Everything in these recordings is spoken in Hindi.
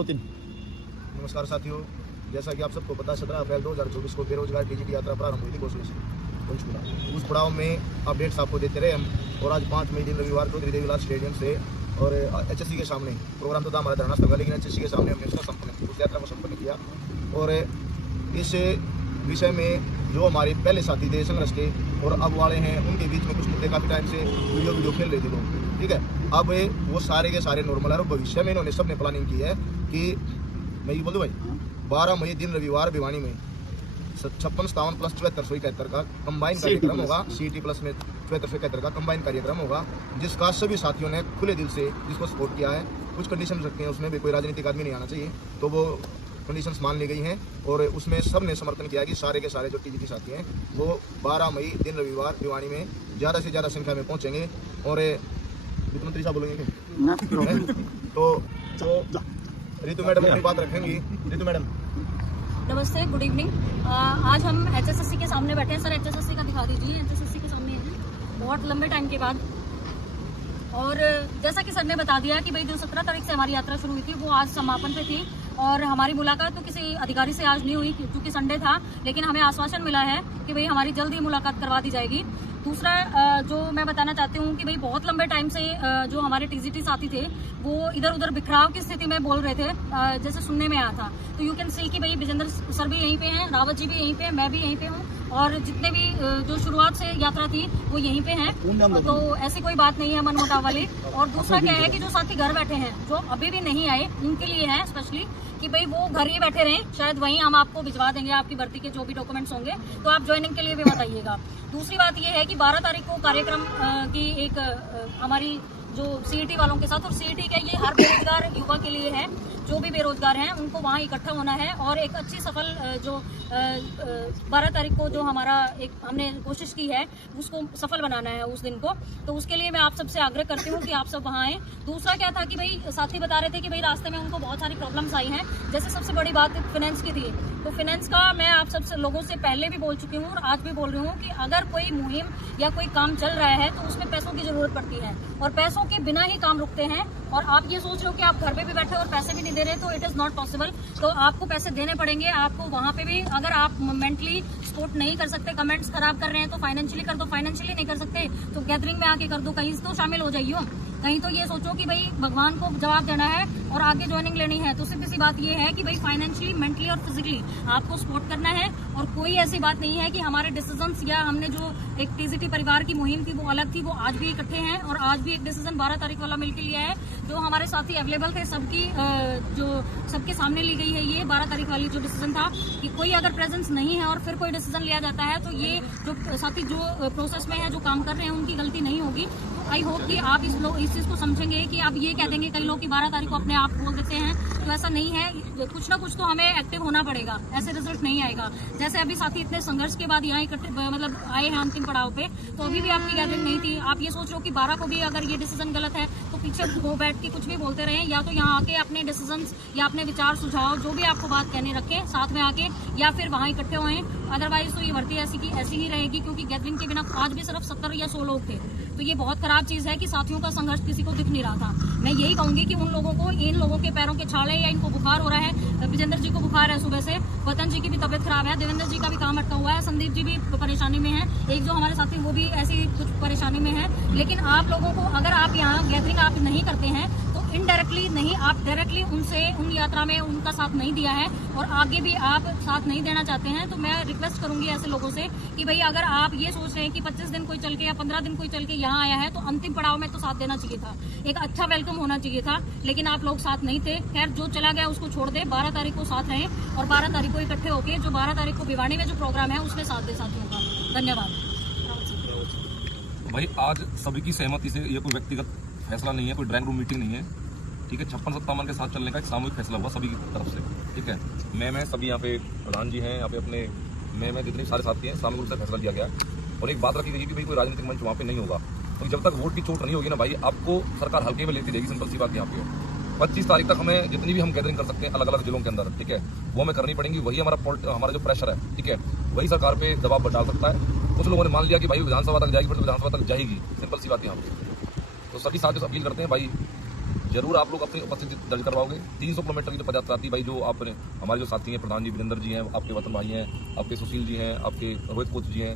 2-3। नमस्कार साथियों, जैसा कि आप सबको पता 17 अप्रैल 2024 को बेरोजगार टीजीटी यात्रा प्रारंभ हुई थी घोषणा से पंचकुला। उस पड़ाव में अपडेट्स आपको देते रहे हम। और आज 5 मई दिन रविवार को चौधरी देवीलाल स्टेडियम से और एचएससी के सामने प्रोग्राम तो था हमारा धरना स्थल, लेकिन एचएससी के सामने हमने उसका संपन्न उस यात्रा को संपन्न किया। और इस विषय में जो हमारे पहले साथी थे संघर्ष के और अब वाले हैं, उनके बीच में कुछ मुद्दे काफ़ी टाइम से वीडियो खेल रहे थे लोग, ठीक है। अब वो सारे के सारे नॉर्मल है और भविष्य में इन्होंने सबने प्लानिंग की है कि मैं ये बोलूँ भाई 12 मई दिन रविवार भिवानी में 56-57 प्लस 7471 का कंबाइन कार्यक्रम होगा। सीईटी प्लस में 7471 का कंबाइन कार्यक्रम होगा, जिसका सभी साथियों ने खुले दिल से जिसको सपोर्ट किया है। कुछ कंडीशन रखते हैं, उसमें भी कोई राजनीतिक आदमी नहीं आना चाहिए, तो वो कंडीशंस मान ली गई हैं। और उसमें सब ने समर्थन किया कि सारे के सारे जो टीजीटी साथी हैं वो 12 मई दिन रविवार भिवानी में ज़्यादा से ज़्यादा संख्या में पहुँचेंगे। और वित्त मंत्री साहब बोलेंगे तो रितु मैडम अपनी बात रखेंगी। रितु मैडम नमस्ते, गुड इवनिंग। आज हम एचएसएससी के सामने बैठे हैं। सर एचएसएससी का दिखा दीजिए। एचएसएससी के सामने है बहुत लंबे टाइम के बाद। और जैसा कि सर ने बता दिया कि भाई जो 17 तारीख से हमारी यात्रा शुरू हुई थी वो आज समापन पे थी। और हमारी मुलाकात तो किसी अधिकारी से आज नहीं हुई क्योंकि संडे था, लेकिन हमें आश्वासन मिला है कि भाई हमारी जल्द ही मुलाकात करवा दी जाएगी। दूसरा जो मैं बताना चाहती हूँ कि भाई बहुत लंबे टाइम से जो हमारे टीजीटी साथी थे वो इधर उधर बिखराव की स्थिति में बोल रहे थे, जैसे सुनने में आया था। तो यू कैन सी कि भाई विजेंद्र सर भी यहीं पे हैं, रावत जी भी यहीं पे हैं, मैं भी यहीं पे हूँ और जितने भी जो शुरुआत से यात्रा थी वो यहीं पे हैं। तो ऐसी कोई बात नहीं है मनमुटाव वाली। और दूसरा क्या है कि जो साथी घर बैठे हैं जो अभी भी नहीं आए उनके लिए है स्पेशली कि भाई वो घर ही बैठे रहें, शायद वहीं हम आपको भिजवा देंगे आपकी भर्ती के जो भी डॉक्यूमेंट्स होंगे, तो आप ज्वाइनिंग के लिए भी बताइएगा। दूसरी बात ये है कि 12 तारीख को कार्यक्रम की एक हमारी जो सीईटी वालों के साथ, और सीईटी का ये हर बेरोजगार युवा के लिए है, जो भी बेरोजगार हैं उनको वहाँ इकट्ठा होना है और एक अच्छी सफल जो 12 तारीख को जो हमारा एक हमने कोशिश की है उसको सफल बनाना है उस दिन को। तो उसके लिए मैं आप सबसे आग्रह करती हूँ कि आप सब वहाँ आएँ। दूसरा क्या था कि भाई साथी बता रहे थे कि भाई रास्ते में उनको बहुत सारी प्रॉब्लम्स आई हैं, जैसे सबसे बड़ी बात फाइनेंस की थी। तो फाइनेंस का मैं आप सब लोगों से पहले भी बोल चुकी हूँ और आज भी बोल रही हूँ कि अगर कोई मुहिम या कोई काम चल रहा है तो उसमें पैसों की जरूरत पड़ती है और पैसों के बिना ही काम रुकते हैं। और आप ये सोच रहे हो कि आप घर पे भी बैठे और पैसे भी नहीं दे रहे, तो इट इज नॉट पॉसिबल। तो आपको पैसे देने पड़ेंगे। आपको वहाँ पे भी अगर आप मेंटली सपोर्ट नहीं कर सकते, कमेंट्स खराब कर रहे हैं तो फाइनेंशियली कर दो, फाइनेंशियली नहीं कर सकते तो गैदरिंग में आके कर दो, कहीं तो शामिल हो जाइए। कहीं तो ये सोचो कि भाई भगवान को जवाब देना है और आगे ज्वाइनिंग लेनी है। तो सिर्फ इसी बात ये है कि भाई फाइनेंशियली, मेंटली और फिजिकली आपको सपोर्ट करना है। और कोई ऐसी बात नहीं है कि हमारे डिसीजंस या हमने जो एक टीजीटी परिवार की मुहिम थी वो अलग थी, वो आज भी इकट्ठे हैं और आज भी एक डिसीजन 12 तारीख वाला मिलकर लिया है। जो हमारे साथी अवेलेबल थे सबकी जो सबके सामने ली गई है ये 12 तारीख वाली जो डिसीजन था कि कोई अगर प्रेजेंस नहीं है और फिर कोई डिसीजन लिया जाता है तो ये जो साथी जो प्रोसेस में है, जो काम कर रहे हैं, उनकी गलती नहीं होगी। आई होप कि आप इस चीज को समझेंगे कि आप ये कह देंगे कई लोग कि 12 तारीख को अपने आप बोल देते हैं, तो ऐसा नहीं है। कुछ ना कुछ तो हमें एक्टिव होना पड़ेगा, ऐसे रिजल्ट नहीं आएगा। जैसे अभी साथी इतने संघर्ष के बाद यहाँ इकट्ठे मतलब आए हैं अंतिम पड़ाव पे, तो अभी भी आपकी गैदरिंग नहीं थी। आप ये सोच रहे हो कि 12 को भी अगर ये डिसीजन गलत है तो पीछे वो बैठ के कुछ भी बोलते रहे, या तो यहाँ आके अपने डिसीजन या अपने विचार सुझाव जो भी आपको बात कहने रखे साथ में आके, या फिर वहाँ इकट्ठे हुए। अदरवाइज तो ये भर्ती ऐसी ही रहेगी, क्योंकि गैदरिंग के बिना आज भी सिर्फ 70 या 100 लोग थे। तो ये बहुत खराब चीज है कि साथियों का संघर्ष किसी को दिख नहीं रहा था। मैं यही कहूंगी कि उन लोगों को, इन लोगों के पैरों के छाले या इनको बुखार हो रहा है, विजेंद्र जी को बुखार है सुबह से, वतन जी की भी तबियत खराब है, देवेंद्र जी का भी काम अटका हुआ है, संदीप जी भी परेशानी में है, एक जो हमारे साथी वो भी ऐसी कुछ परेशानी में है। लेकिन आप लोगों को अगर आप यहाँ गैदरिंग आप नहीं करते हैं तो इनडायरेक्टली नहीं, आप डायरेक्टली उनसे उन यात्रा में उनका साथ नहीं दिया है और आगे भी आप साथ नहीं देना चाहते हैं। तो मैं रिक्वेस्ट करूंगी ऐसे लोगों से कि भाई अगर आप ये सोच रहे हैं कि 25 दिन कोई चल के या 15 दिन कोई चल के यहाँ आया है तो अंतिम पड़ाव में तो साथ देना चाहिए था, एक अच्छा वेलकम होना चाहिए था, लेकिन आप लोग साथ नहीं थे। खैर जो चला गया उसको छोड़ दे, 12 तारीख को साथ रहें और 12 तारीख को इकट्ठे होके जो 12 तारीख को भिवानी में जो प्रोग्राम है उसमें साथ दे साथियों का। धन्यवाद। भाई आज सभी की सहमति से, ये कोई व्यक्तिगत फैसला नहीं है, कोई ड्राइंग रूम मीटिंग नहीं है, ठीक है। 56-57 के साथ चलने का एक सामूहिक फैसला हुआ सभी की तरफ से, ठीक है। मैं सभी यहाँ पे प्रधान जी हैं, यहाँ पे अपने मैं जितने सारे साथी हैं, सामूहिक रूप से फैसला लिया गया। और एक बात रखी गई कि भाई कोई राजनीतिक मंच वहाँ पे नहीं होगा, तो जब तक वोट की चोट नहीं होगी ना भाई, आपको सरकार हल्के में लेती रहेगी। सिंपल सी बात यहाँ पे 25 तारीख तक हमें जितनी भी हम गैदरिंग कर सकते हैं अलग अलग जिलों के अंदर, ठीक है, वो हमें करनी पड़ेगी। वही हमारा जो प्रेशर है, ठीक है, वही सरकार पे दबाव डाल सकता है। कुछ लोगों ने मान लिया कि भाई विधानसभा तक जाएगी, फिर तो विधानसभा तक जाएगी, सिंपल सी बात यहाँ पे। तो सभी साथियों से अपील करते हैं भाई जरूर आप लोग अपनी उपस्थिति दर्ज करवाओगे। 300 किलोमीटर की जो पदयात्रा थी भाई, जो आपने हमारे जो साथी हैं, प्रधान जी वीरेंद्र जी हैं, आपके वतन भाई हैं, आपके सुशील जी हैं, आपके रोहित कोच जी हैं,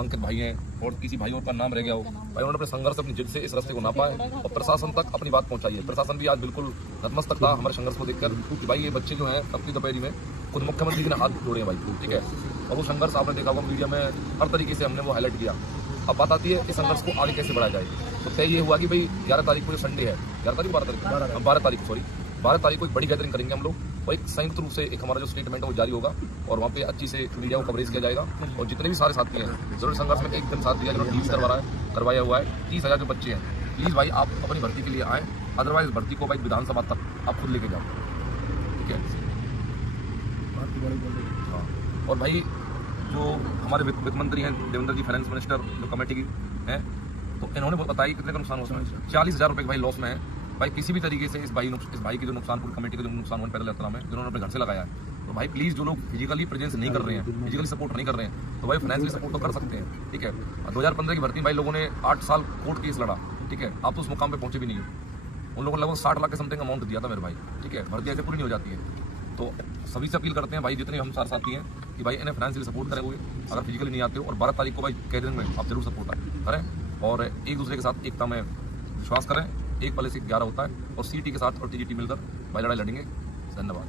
अंकित भाई हैं, और किसी भाइयों का नाम रह गया हो भाई, उन्होंने अपने संघर्ष अपनी जिद से इस रास्ते को नापा है और प्रशासन तक अपनी बात पहुंचाई है। प्रशासन भी आज बिल्कुल नतमस्तक था हमारे संघर्ष को देखकर कि भाई ये बच्चे जो हैं अपनी दोपहरी में खुद मुख्यमंत्री जी ने हाथ जोड़े हैं भाई, ठीक है। और वो संघर्ष आपने देखा होगा मीडिया में हर तरीके से हमने वो हाईलाइट किया। अब बात आती है इस संघर्ष को आगे कैसे बढ़ाया जाए। तो तय ये हुआ कि भाई 11 तारीख को जो संडे है, 11 तारीख 12 तारीख को एक बड़ी गैदरिंग करेंगे हम लोग, और एक संयुक्त रूप से एक हमारा जो स्टेटमेंट है वो जारी होगा और वहाँ पे अच्छी से मीडिया को कवरेज किया जाएगा। और जितने भी सारे साथी हैं जरूर संघर्ष में एकदम साथ दिया, जिन्होंने टीवी करवाया हुआ है, 30,000 जो बच्चे हैं, प्लीज़ भाई आप अपनी भर्ती के लिए आएँ, अदरवाइज भर्ती को भाई विधानसभा तक आप खुद लेके जाओ, ठीक है। हाँ, और भाई जो हमारे वित्त मंत्री हैं देवेंद्र जी, फाइनेंस मिनिस्टर जो कमेटी की हैं, तो इन्होंने बताया कितने का नुकसान उसमें 40,000 रुपये भाई लॉस में है भाई। किसी भी तरीके से इस भाई की जो नुकसान, पूरी कमेटी का जो नुकसान हुआ पैदल यात्रा में, जिन्होंने अपने घर से लगाया है, तो भाई प्लीज़ जो लोग फिजिकली प्रेजेंस नहीं कर रहे हैं, फिजिकली सपोर्ट नहीं कर रहे हैं, तो भाई फाइनेंशियली सपोर्ट तो कर सकते हैं, ठीक है। 2015 की भर्ती भाई लोगों ने 8 साल कोर्ट केस लड़ा, ठीक है। आप तो उस मुकाम पे पहुंचे भी नहीं हो। उन लोगों ने लगभग 60 लाख के समथिंग अमाउंट दिया था मेरे भाई, ठीक है। भर्ती ऐसे पूरी नहीं हो जाती है। तो सभी से अपील करते हैं भाई, जितने हम सारे साथी हैं, कि भाई इन्हें फाइनेंशियली सपोर्ट करें हुए, अगर फिजिकली नहीं आते हो, और 12 तारीख को भाई कैदरिंग में आप जरूर सपोर्ट करें और एक दूसरे के साथ एकता में विश्वास करें। एक पले से 11 होता है और सीटी के साथ और टीजीटी मिलकर भाई लड़ाई लड़ेंगे। धन्यवाद।